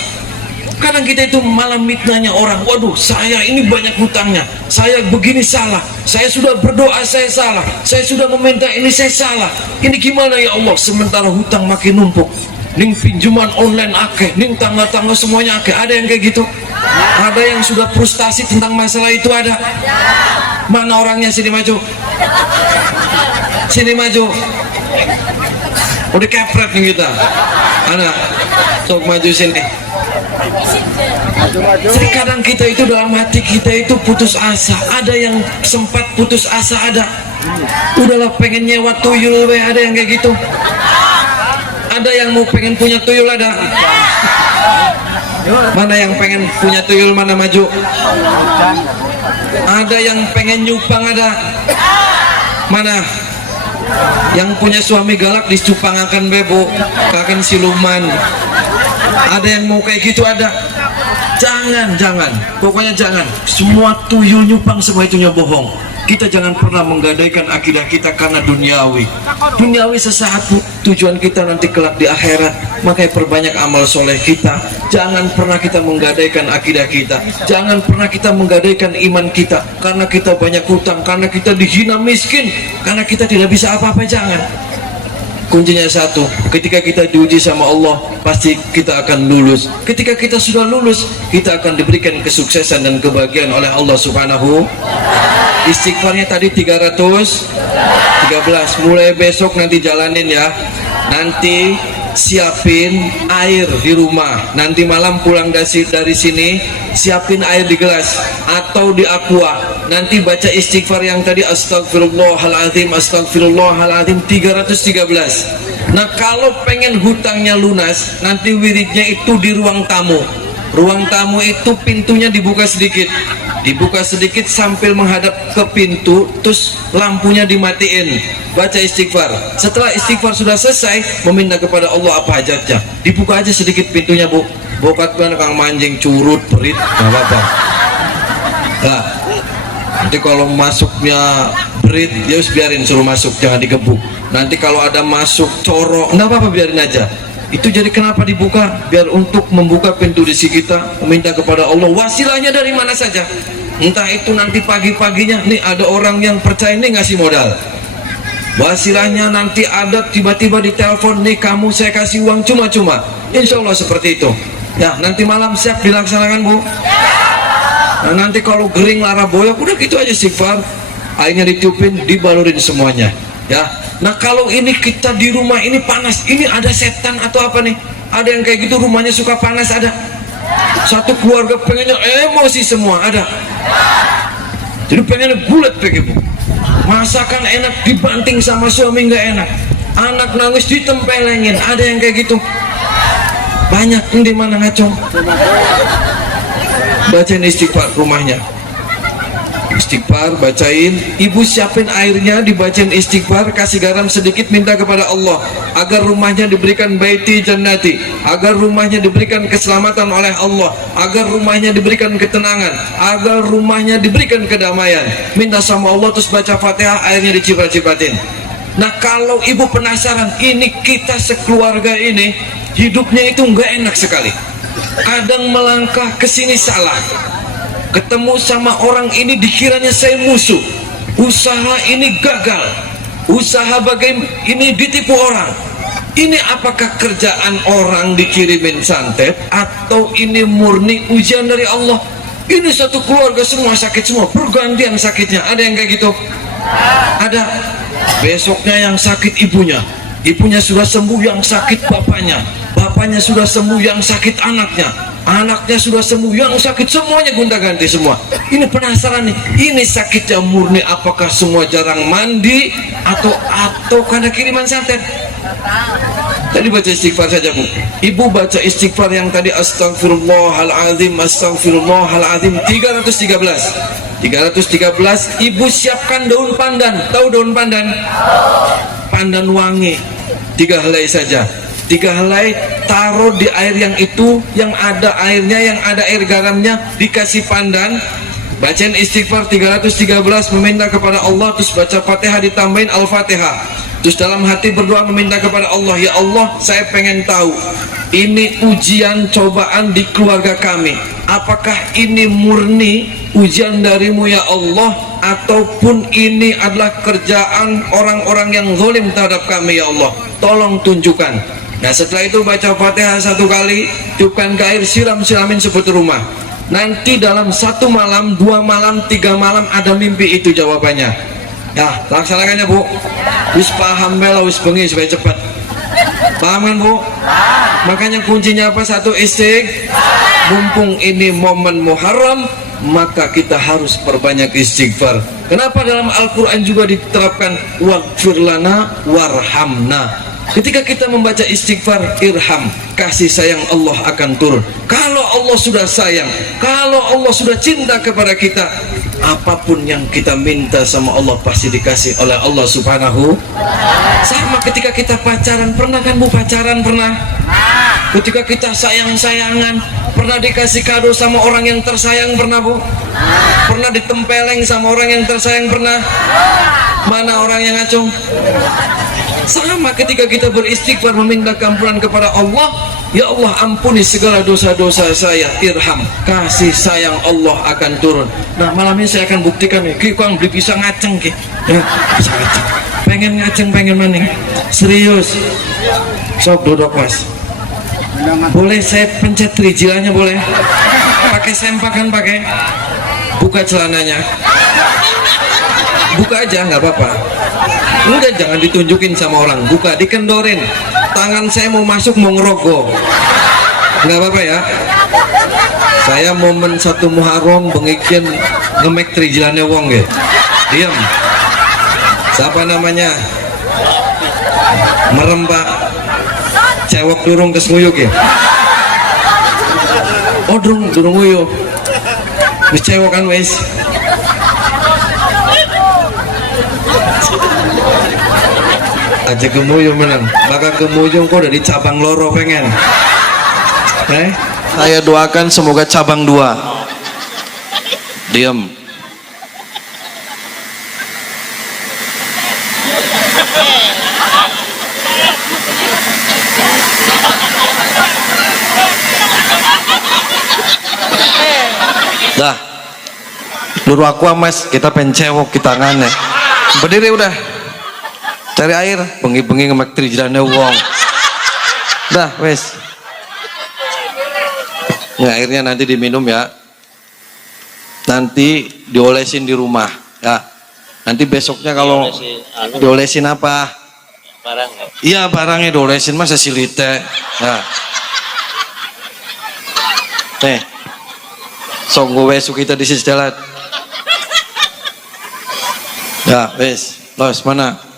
Kadang kita itu malah mitnanya orang, waduh saya ini banyak hutangnya, saya begini salah, saya sudah berdoa saya salah, saya sudah meminta ini saya salah, ini gimana ya Allah. Sementara hutang makin numpuk, ning pinjaman online akeh, ning tangga-tangga semuanya akeh. Ada yang kayak gitu? Ada yang sudah frustasi tentang masalah itu? Ada? Mana orangnya? Sini maju, sini maju. Udah kepret nih kita. Anak, sok maju sini. Jadi kadang kita itu dalam hati kita itu putus asa. Ada yang sempat putus asa, ada. Udahlah pengen nyewa tuyul, ada yang kayak gitu. Ada yang mau pengen punya tuyul, ada. Mana yang pengen punya tuyul, mana maju. Ada yang pengen nyupang, ada. Mana yang punya suami galak dicupangakan bebo, akan siluman. Ada yang mau kayak gitu, ada. Jangan, pokoknya jangan. Semua tuyul nyupang, semua itunya bohong. Kita jangan pernah menggadaikan akidah kita karena duniawi. Duniawi sesaat, tujuan kita nanti kelak di akhirat. Makanya perbanyak amal soleh kita. Jangan pernah kita menggadaikan akidah kita. Jangan pernah kita menggadaikan iman kita karena kita banyak hutang, karena kita dihina miskin, karena kita tidak bisa apa-apa. Jangan. Kuncinya satu, ketika kita diuji sama Allah, pasti kita akan lulus. Ketika kita sudah lulus, kita akan diberikan kesuksesan dan kebahagiaan oleh Allah Subhanahu. Istighfarnya tadi 313. Mulai besok nanti jalanin ya. Nanti siapin air di rumah. Nanti malam pulang dari sini, siapin air di gelas atau di aqua. Nanti baca istighfar yang tadi, astagfirullahaladzim, astagfirullahaladzim 313. Nah kalau pengen hutangnya lunas, nanti wiridnya itu di ruang tamu. Ruang tamu itu pintunya dibuka sedikit, sambil menghadap ke pintu, terus lampunya dimatiin. Baca istighfar. Setelah istighfar sudah selesai, meminta kepada Allah apa hajatnya. Dibuka aja sedikit pintunya, Bu. Bokat kan kang manjing curut perit, nggak apa-apa. Nah, nanti kalau masuknya berit, ya biarin, suruh masuk, jangan digebuk. Nanti kalau ada masuk corok, nggak apa-apa, biarin aja. Itu jadi kenapa dibuka? Biar untuk membuka pintu rezeki kita, meminta kepada Allah. Wasilahnya dari mana saja. Entah itu nanti pagi-paginya, nih ada orang yang percaya nih ngasih modal. Wasilahnya nanti ada tiba-tiba di telepon, nih kamu saya kasih uang cuma-cuma. Insya Allah seperti itu. Ya nanti malam siap dilaksanakan, Bu. Nah nanti kalau gering lara boyok, udah gitu aja istighfar. Airnya ditiupin, dibalurin semuanya. Ya. Nah kalau ini kita di rumah ini panas, ini ada setan atau apa nih? Ada yang kayak gitu rumahnya suka panas, ada. Satu keluarga pengennya emosi semua, ada. Jadi pengennya bulat begitu. Masakan enak dibanting sama suami nggak enak. Anak nangis ditempelengin, ada yang kayak gitu. Banyak di mana ngacung. Bacain istighfar rumahnya. Istighfar, bacain. Ibu siapin airnya, dibacain istighfar, kasih garam sedikit, minta kepada Allah agar rumahnya diberikan baiti jannati, agar rumahnya diberikan keselamatan oleh Allah, agar rumahnya diberikan ketenangan, agar rumahnya diberikan kedamaian. Minta sama Allah, terus baca Fatihah, airnya diciprat-cipratin. Nah kalau ibu penasaran, ini kita sekeluarga ini hidupnya itu nggak enak sekali. Kadang melangkah ke sini salah, ketemu sama orang ini dikiranya saya musuh, usaha ini gagal, usaha bagaimana ini ditipu orang. Ini apakah kerjaan orang dikirimin santet atau ini murni ujian dari Allah? Ini satu keluarga semua sakit semua, pergantian sakitnya. Ada yang kayak gitu? Ada. Besoknya yang sakit ibunya, ibunya sudah sembuh yang sakit bapaknya, bapaknya sudah sembuh yang sakit anaknya, anaknya sudah sembuh yang sakit, semuanya gonta-ganti semua. Ini penasaran nih, ini sakitnya murni apakah semua jarang mandi atau karena kiriman santet? Tadi baca istighfar saja, Bu. Ibu baca istighfar yang tadi, astagfirullahaladzim, astagfirullahaladzim 313. Ibu siapkan daun pandan. Tahu daun pandan? Pandan wangi 3 helai saja. 3 helai, taruh di air yang itu, yang ada airnya, yang ada air garamnya, dikasih pandan. Bacain istighfar 313, meminta kepada Allah, terus baca Fatihah, ditambahin Al-Fatihah. Terus dalam hati berdoa meminta kepada Allah, ya Allah, saya pengen tahu ini ujian cobaan di keluarga kami, apakah ini murni ujian darimu ya Allah, ataupun ini adalah kerjaan orang-orang yang zalim terhadap kami ya Allah, tolong tunjukkan. Nah setelah itu baca Fatihah 1 kali, tiupkan ke air, siram-siramin seputar rumah. Nanti dalam 1 malam, 2 malam, 3 malam ada mimpi itu jawabannya. Ya, laksanakannya Bu. Wis paham bela, wis bengi supaya cepat. Paham kan Bu? Makanya kuncinya apa? 1, mumpung ini momen Muharram, maka kita harus perbanyak istighfar. Kenapa dalam Al-Quran juga diterapkan waghfir lana warhamna? Ketika kita membaca istighfar, irham, kasih sayang Allah akan turun. Kalau Allah sudah sayang, kalau Allah sudah cinta kepada kita, apapun yang kita minta sama Allah pasti dikasih oleh Allah Subhanahu. Sama ketika kita pacaran, pernah kan Bu pacaran pernah? Ketika kita sayang-sayangan, pernah dikasih kado sama orang yang tersayang pernah Bu? Pernah ditempeleng sama orang yang tersayang pernah? Mana orang yang ngacung? Sama ketika kita beristighfar meminta ampunan kepada Allah, ya Allah ampuni segala dosa-dosa saya, irham, kasih sayang Allah akan turun. Nah malam ini saya akan buktikan nih, ki kang beli bisa ngaceng ki, ya, bisa ngaceng, pengen ngaceng, pengen maning, serius, sok duduk Mas. Boleh saya pencet rijilannya boleh? Pakai sempak kan pakai? Buka celananya, buka aja nggak apa-apa. Udah jangan ditunjukin sama orang, buka, dikendorin. Tangan saya mau masuk mau ngerogoh, nggak apa-apa ya. Saya momen 1 Muharram bengikin ngemek trijilannya wong ya. Diam. Siapa namanya? Merembak. Cewek durung kesnguyuk ya. Oh durung nguyuk. Wis cewek kan wis. Aja gemuyung menang, maka gemuyung kok dari cabang loro pengen. Saya doakan semoga cabang 2. Diam. Dah. Luru aku Mas, kita pencewok kita ngane. Berdiri udah. Cari air, bengi-bengi ngemek trijilannya wong. Dah, wes. Ya, airnya nanti diminum ya. Nanti diolesin di rumah, ya. Nanti besoknya kalau diolesin apa? Barang. Iya, barangnya diolesin masa silite. Nah. Nih. Songgo wesu kita di sisi jalan. Ya, wes. Los mana?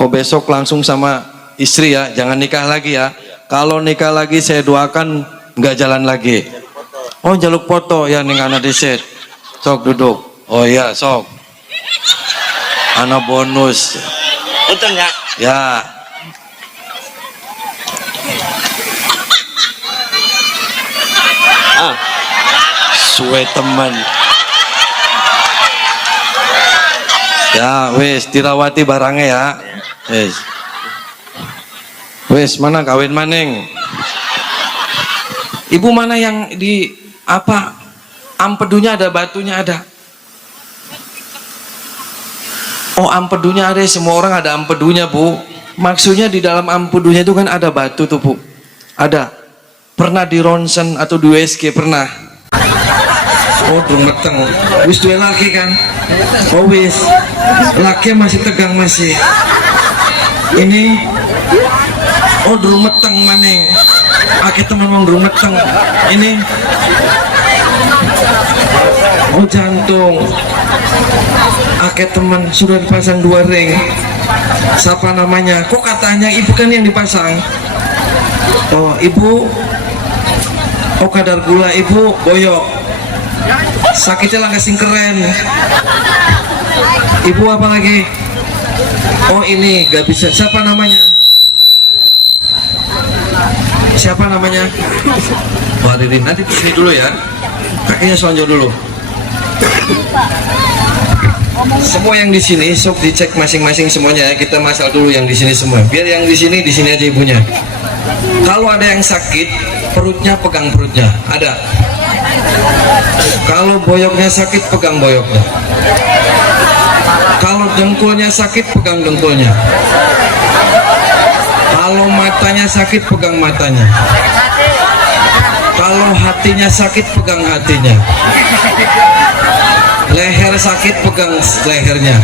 Oh besok langsung sama istri ya, jangan nikah lagi ya. Kalau nikah lagi saya doakan nggak jalan lagi. Oh jaluk foto ya ning ana deset. Sok duduk. Oh iya sok. Ana bonus. Betul nggak? Ya. Suwe teman. Ya wes dirawati barangnya ya. Wes mana kawin maning. Ibu mana yang di apa ampedunya ada, batunya ada. Oh ampedunya ada, semua orang ada ampedunya Bu. Maksudnya di dalam ampedunya itu kan ada batu tuh Bu. Ada. Pernah di ronsen atau di USG pernah? Oh dumeteng, wis dua laki kan? Oh wis, laki masih tegang masih. Ini, oh dumeteng maning. Aki teman mau dumeteng. Ini, oh jantung. Aki teman sudah dipasang 2 ring. Siapa namanya? Kok katanya ibu kan yang dipasang? Oh ibu, oh kadar gula ibu boyok. Sakitnya lah kasih keren. Ibu apa lagi? Oh ini gak bisa. Siapa namanya? Siapa namanya? Wah Ririn, nanti sini dulu ya. Kakinya selonjor dulu. Semua yang di sini sok dicek masing-masing semuanya ya. Kita masal dulu yang di sini semua. Biar yang di sini aja ibunya. Kalau ada yang sakit, perutnya pegang perutnya. Ada. Kalau boyoknya sakit, pegang boyoknya. Kalau dengkulnya sakit, pegang dengkulnya. Kalau matanya sakit, pegang matanya. Kalau hatinya sakit, pegang hatinya. Leher sakit, pegang lehernya.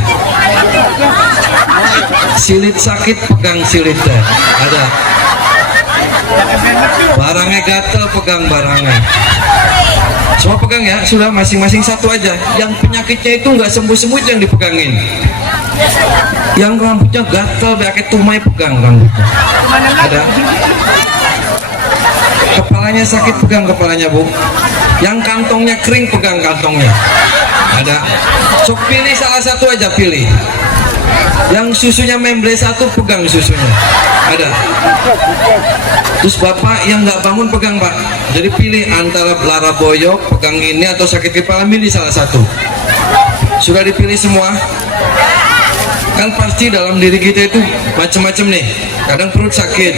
Silit sakit, pegang silitnya. Ada. Barangnya gatel, pegang barangnya. Semua pegang ya, sudah masing-masing satu aja. Yang penyakitnya itu nggak sembuh-sembuh yang dipegangin. Yang rambutnya gatel, pakai tumai, pegang rambutnya. Ada. Kepalanya sakit, pegang kepalanya bu. Yang kantongnya kering, pegang kantongnya. Ada. Sok pilih salah satu aja, pilih. Yang susunya membre satu, pegang susunya. Ada. Terus bapak yang nggak bangun pegang pak. Jadi pilih antara lara boyok, pegang ini atau sakit kepala, milih salah satu. Sudah dipilih semua? Kan pasti dalam diri kita itu macam-macam nih. Kadang perut sakit,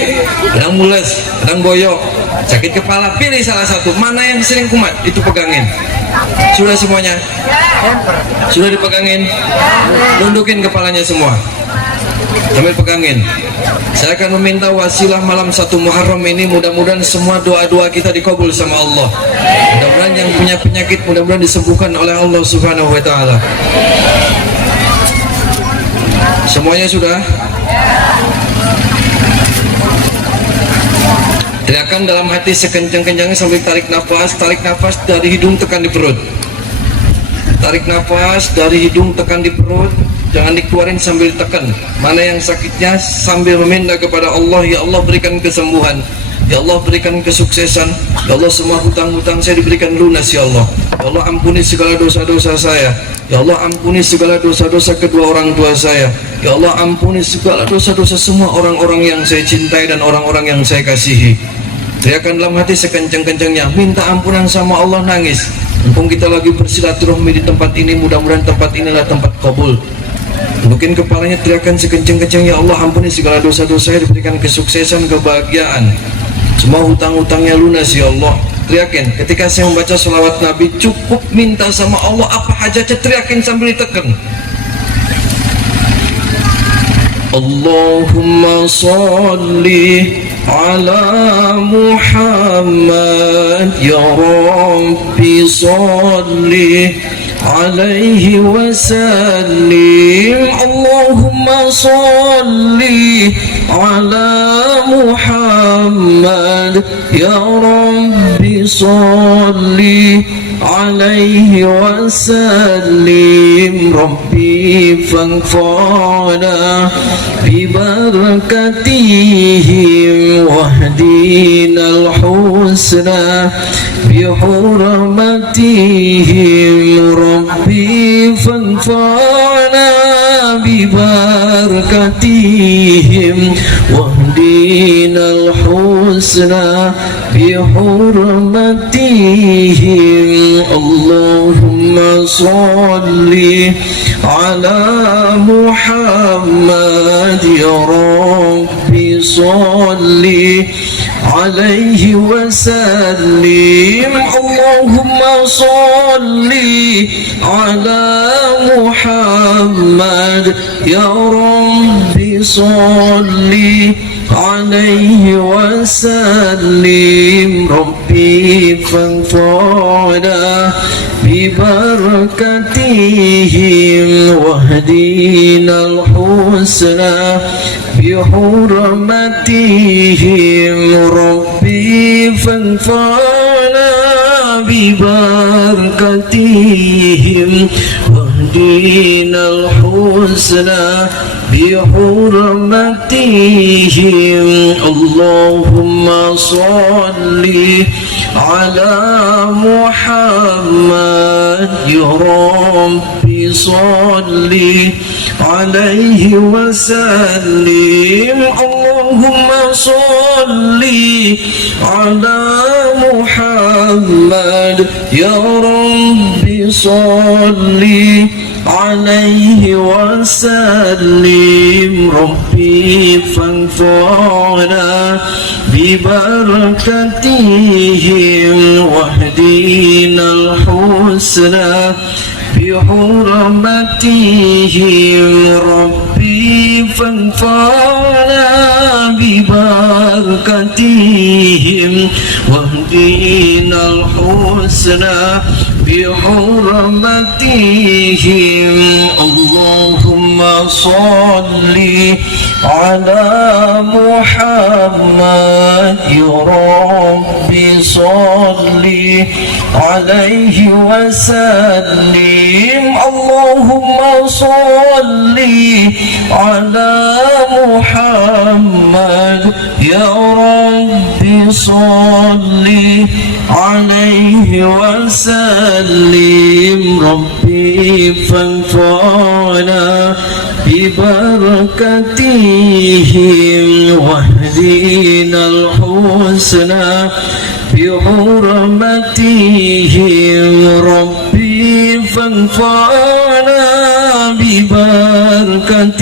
kadang mules, kadang boyok, sakit kepala. Pilih salah satu. Mana yang sering kumat, itu pegangin. Sudah semuanya? Sudah dipegangin? Nundukin kepalanya semua. Sambil pegangin. Saya akan meminta wasilah malam 1 Muharram ini, mudah-mudahan semua doa-doa kita dikabul sama Allah. Mudah-mudahan yang punya penyakit mudah-mudahan disembuhkan oleh Allah Subhanahu wa taala. Semuanya sudah? Teriakan dalam hati sekencang-kencangnya sambil tarik nafas dari hidung tekan di perut. Tarik nafas dari hidung tekan di perut, jangan dikeluarin sambil tekan. Mana yang sakitnya sambil meminta kepada Allah, ya Allah berikan kesembuhan, ya Allah berikan kesuksesan, ya Allah semua hutang-hutang saya diberikan lunas ya Allah. Ya Allah ampuni segala dosa-dosa saya, ya Allah ampuni segala dosa-dosa kedua orang tua saya, ya Allah ampuni segala dosa-dosa semua orang-orang yang saya cintai dan orang-orang yang saya kasihi. Teriakan dalam hati sekencang-kencangnya, minta ampunan sama Allah, nangis. Mumpung kita lagi bersilaturahmi di tempat ini, mudah-mudahan tempat inilah tempat kabul. Mungkin kepalanya teriakan sekencang-kencangnya, Allah ampuni segala dosa-dosa saya, diberikan kesuksesan, kebahagiaan, semua hutang-hutangnya lunas ya Allah. Teriakin, ketika saya membaca sholawat Nabi, cukup minta sama Allah apa hajatnya, teriakin sambil ditekan. Allahumma sholli ala Muhammad ya Rabbi sholli alaihi wasallim. Allahumma sholli ala Muhammad ya Rabbi sholli alaihi wasallim. Rabbi fanfa'na bibarakatihim wahdinal husna bihurmatihim. Rabbi fanfa'na bibarakatihim wahdinal husna bihurmatihim. Allahumma sholli ala Muhammad ya Rabbi sholli alaihi wasallim. Allahumma sholli ala Muhammad ya Rabbi sholli alaihi wasallim. Rabbi fanfa'na bibarakatihim wahdinal husna bihurmatihim. Rabbi fanfa'na bibarakatihim wahdinal husna bihurmatihim. Allahumma sholli ala Muhammad ya Rabbi sholli alaihi wasallim. Allahumma sholli ala Muhammad ya Rabbi sholli عليه وسلم ربي فانفعنا ببركتهم واهدنا الحسنى بحرمتهم ربي فانفعنا ببركتهم واهدنا الحسنى بحرمتهم اللهم صل على محمد يا ربي صل عليه وسلم اللهم صل على محمد يا ربي صل عليه وسلم ربي فانفعنا ببركتهم واهدنا الحسنى بحرمتهم ربي فانفعنا ببركتهم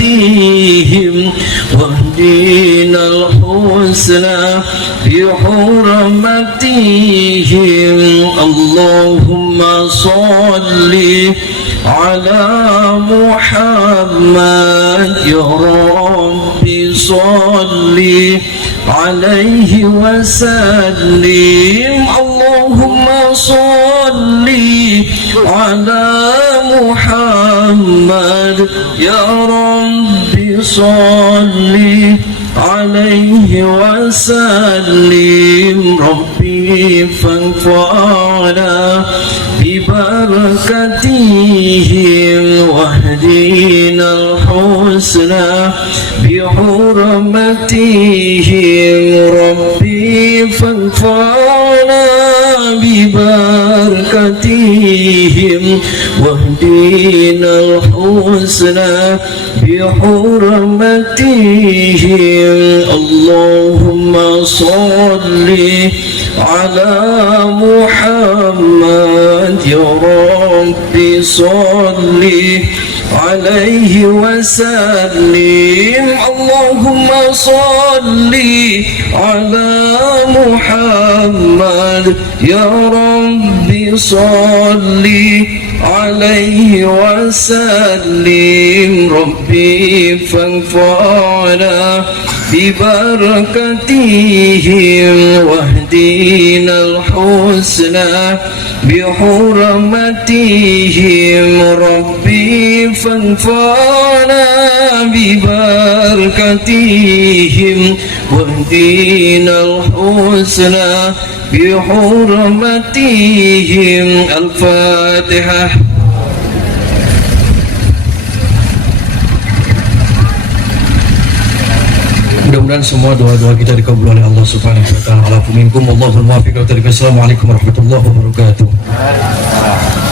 واهدنا الحسنى بحرمتهم اللهم صل على محمد يا ربي صل عليه وسلم اللهم صل على محمد يا ربي صل عليه وسلم ربي فانفعنا ببركتهم واهدنا الحسنى بحرمتهم ربي فانفعنا ببركتهم واهدنا الحسنى بحرمتهم اللهم صل على محمد يا ربي صل عليه وسلم اللهم صل على محمد يا ربي صل عليه وسلم ربي فانفعنا ببركتهم واهدنا الحسنى بحرمتهم ربي فانفعنا ببركتهم واهدنا الحسنى بحرمتهم الفاتحة. Mudah-mudahan semua doa-doa kita dikabul oleh Allah Subhanahu wa taala. Minkum Allahul muwaffiq wa Assalamualaikum warahmatullahi wabarakatuh.